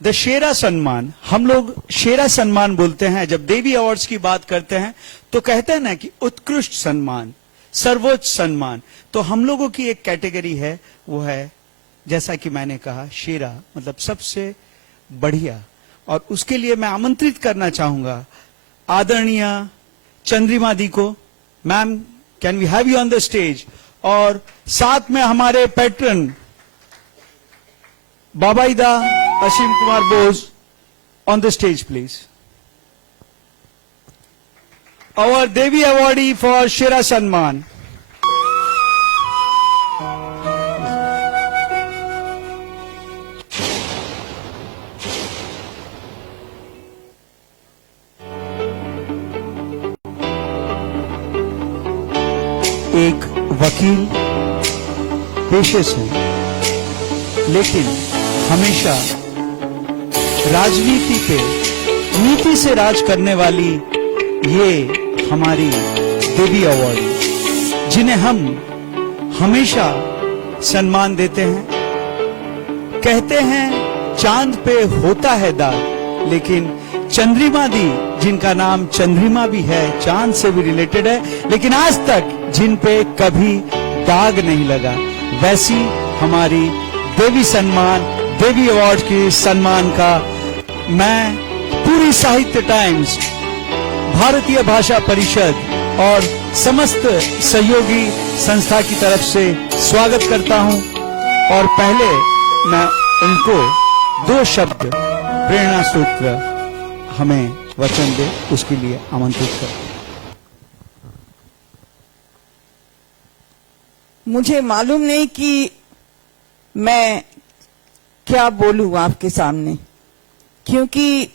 The शेरा सम्मान, हम लोग शेरा सम्मान बोलते हैं। जब देवी अवार्ड्स की बात करते हैं तो कहते हैं ना कि उत्कृष्ट सम्मान, सर्वोच्च सम्मान। तो हम लोगों की एक कैटेगरी है, वो है जैसा कि मैंने कहा शेरा, मतलब सबसे बढ़िया। और उसके लिए मैं आमंत्रित करना चाहूंगा आदरणीय चंद्रिमा दी को। Ma'am, can we have you on the stage? और साथ में हमारे patron Babaida Asim Kumar Bose on the stage please. our Devi awardee for Shera Sanman. एक वकील पेशे से, लेकिन हमेशा राजनीति पे नीति से राज करने वाली ये हमारी देवी अवार्ड, जिन्हें हम हमेशा सम्मान देते हैं। कहते हैं चांद पे होता है दाग, लेकिन चंद्रिमा दी, जिनका नाम चंद्रिमा भी है, चांद से भी रिलेटेड है, लेकिन आज तक जिन पे कभी दाग नहीं लगा, वैसी हमारी देवी सम्मान, देवी अवार्ड की सम्मान का मैं पूरी साहित्य टाइम्स, भारतीय भाषा परिषद और समस्त सहयोगी संस्था की तरफ से स्वागत करता हूं। और पहले मैं उनको 2 शब्द प्रेरणा सूत्र हमें वचन दे, उसके लिए आमंत्रित करता हूं। मुझे मालूम नहीं कि मैं क्या बोलूं आपके सामने, क्योंकि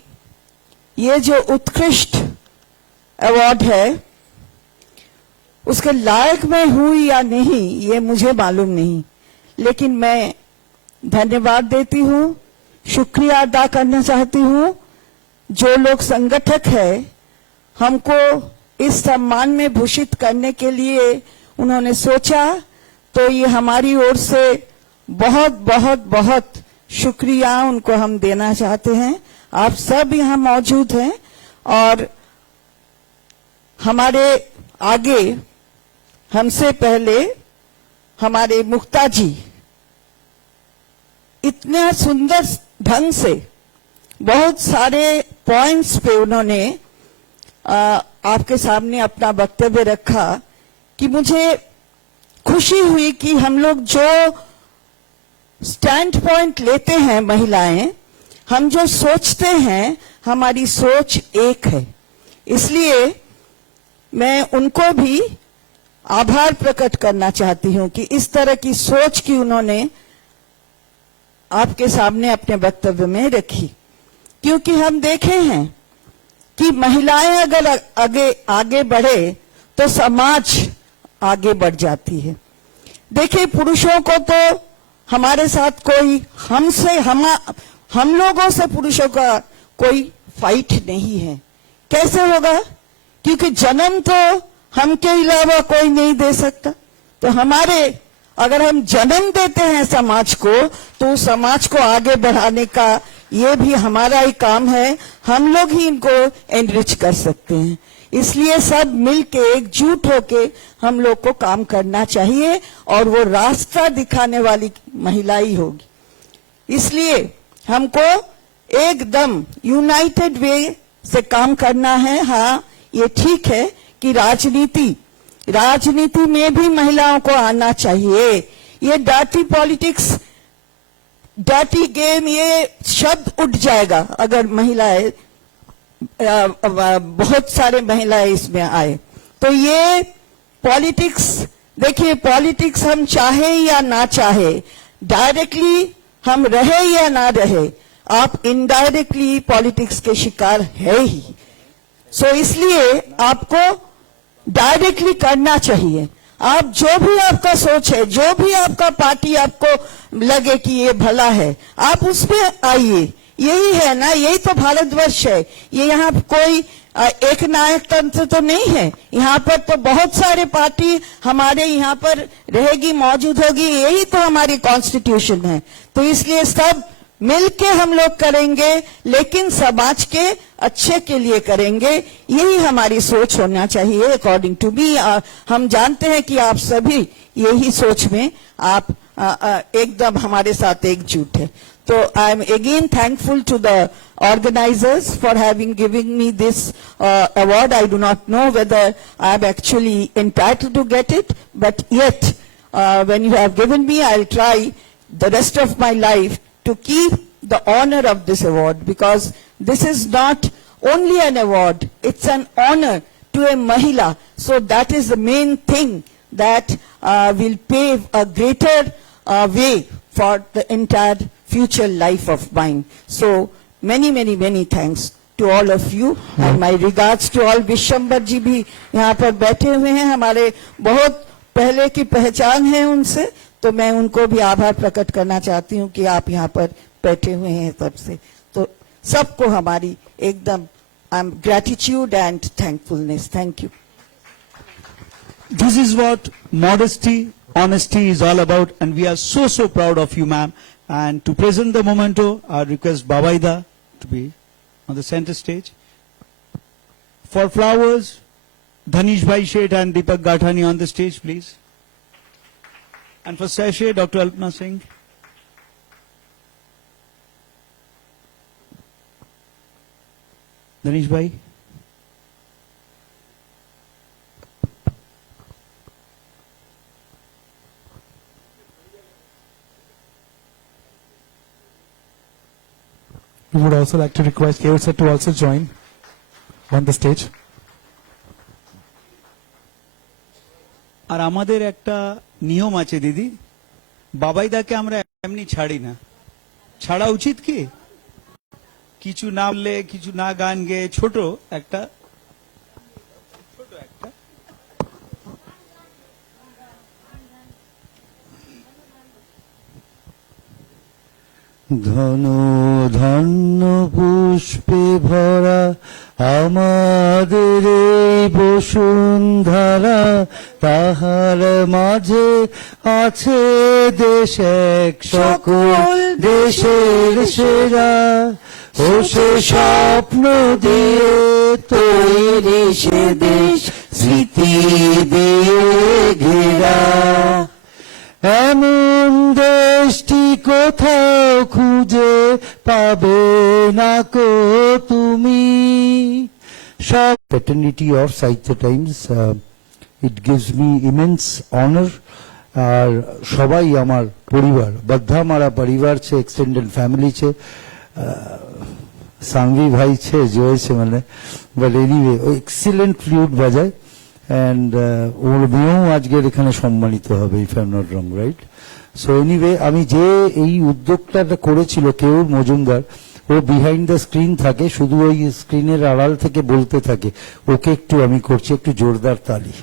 ये जो उत्कृष्ट अवार्ड है उसके लायक मैं हूं या नहीं ये मुझे मालूम नहीं, लेकिन मैं धन्यवाद देती हूं, शुक्रिया अदा करना चाहती हूं। जो लोग संगठक है, हमको इस सम्मान में भूषित करने के लिए उन्होंने सोचा, तो ये हमारी ओर से बहुत बहुत बहुत शुक्रिया उनको हम देना चाहते हैं। आप सब यहाँ मौजूद हैं और हमारे आगे हमसे पहले हमारे मुक्ता जी इतने सुंदर ढंग से बहुत सारे पॉइंट्स पे उन्होंने आपके सामने अपना वक्तव्य रखा कि मुझे खुशी हुई कि हम लोग जो स्टैंड पॉइंट लेते हैं महिलाएं, हम जो सोचते हैं, हमारी सोच एक है। इसलिए मैं उनको भी आभार प्रकट करना चाहती हूं कि इस तरह की सोच की उन्होंने आपके सामने अपने वक्तव्य में रखी। क्योंकि हम देखे हैं कि महिलाएं अगर आगे बढ़े तो समाज आगे बढ़ जाती है। देखिए, पुरुषों को तो हमारे साथ कोई हम लोगों से पुरुषों का कोई फाइट नहीं है। कैसे होगा? क्योंकि जन्म तो हमके अलावा कोई नहीं दे सकता। तो अगर हम जन्म देते हैं समाज को, तो उस समाज को आगे बढ़ाने का ये भी हमारा ही काम है। हम लोग ही इनको एनरिच कर सकते हैं। इसलिए सब मिलके एकजुट होके हम लोग को काम करना चाहिए और वो रास्ता दिखाने वाली महिला ही होगी। इसलिए हमको एकदम यूनाइटेड वे से काम करना है। हाँ, ये ठीक है कि राजनीति में भी महिलाओं को आना चाहिए। ये डर्टी पॉलिटिक्स, डर्टी गेम, ये शब्द उठ जाएगा अगर महिलाएं, बहुत सारे महिलाएं इसमें आए। तो ये पॉलिटिक्स, देखिए, पॉलिटिक्स हम चाहे या ना चाहे, डायरेक्टली हम रहे या ना रहे, आप इनडायरेक्टली पॉलिटिक्स के शिकार है ही। सो इसलिए आपको डायरेक्टली करना चाहिए। आप जो भी आपका सोच है, जो भी आपका पार्टी आपको लगे कि ये भला है, आप उसमें आइए। यही है ना, यही तो भारतवर्ष है। ये यहाँ कोई एक नायक तंत्र तो नहीं है। यहाँ पर तो बहुत सारे पार्टी हमारे यहाँ पर रहेगी, मौजूद होगी। यही तो हमारी कॉन्स्टिट्यूशन है। तो इसलिए सब मिलके हम लोग करेंगे, लेकिन समाज के अच्छे के लिए करेंगे, यही हमारी सोच होना चाहिए अकॉर्डिंग टू मी। हम जानते हैं कि आप सभी यही सोच में आप एकदम हमारे साथ एकजुट है। तो I am again thankful to the organizers for having given me this award. I do not know whether I am actually entitled to get it, but yet when you have given me, I'll try the rest of my life to keep the honor of this award, because this is not only an award, it's an honor to a Mahila. So that is the main thing that will pave a greater way for the entire future life of mine. So many thanks to all of you, and my regards to all. Vishwambhar ji भी यहाँ पर बैठे हुए हैं, हमारे बहुत पहले की पहचान है उनसे, तो मैं उनको भी आभार प्रकट करना चाहती हूँ कि आप यहाँ पर बैठे हुए हैं तब से। तो सबको हमारी एकदम I am gratitude and thankfulness. Thank you. This is what modesty, honesty is all about, and we are so proud of you, ma'am. And to present the memento, I request Babaida to be on the center stage. For flowers, Dhanish Bhai Sheth and Deepak Gathani on the stage, please. And for sachet, Dr. Alpna Singh. Dhanish Bhai. We would also like to request Kevur sir to also join on the stage. আর আমাদের একটা নিয়ম আছে দিদি, বাবাইদাকে আমরা এমনি ছাড়ি না। ছাড়া উচিত কি? কিছু না বললে, কিছু না গান গেয়ে ছোট একটা ধন ধন্য পুষ্পে ভরা আমাদের এই বসুন্ধরা, তাহার মাঝে আছে দেশ এক সকল দেশের সেরা, ও সে স্বপ্ন দিয়ে তৈরি সে দেশ স্মৃতি দিয়ে ঘেরা। এমন দেশটি কোথাও খুঁজে পাবে না কো তুমি। সব fraternity of Sahitya Times, it gives me immense honor। আর সবাই আমার পরিবার, બધા મારા પરિવાર છે, એક્સટેન્ડેડ ફેમિલી છે, સાંગવી ભાઈ છે, જોયે છે મને, બટ એનીવે ও এক্সিলেন্ট ফ্লুট বাজায়, অ্যান্ড ওর মেয়েও আজকের এখানে সম্মানিত হবে, if I am not wrong, right? So anyway, আমি যে এই উদ্যোগটা করেছিল কেউর মজুমদার, ও বিহাইন্ড দ্য স্ক্রিন থাকে, শুধু ওই স্ক্রিনের আড়াল থেকে বলতে থাকে, ওকে একটু আমি করছি একটু জোরদার তালি।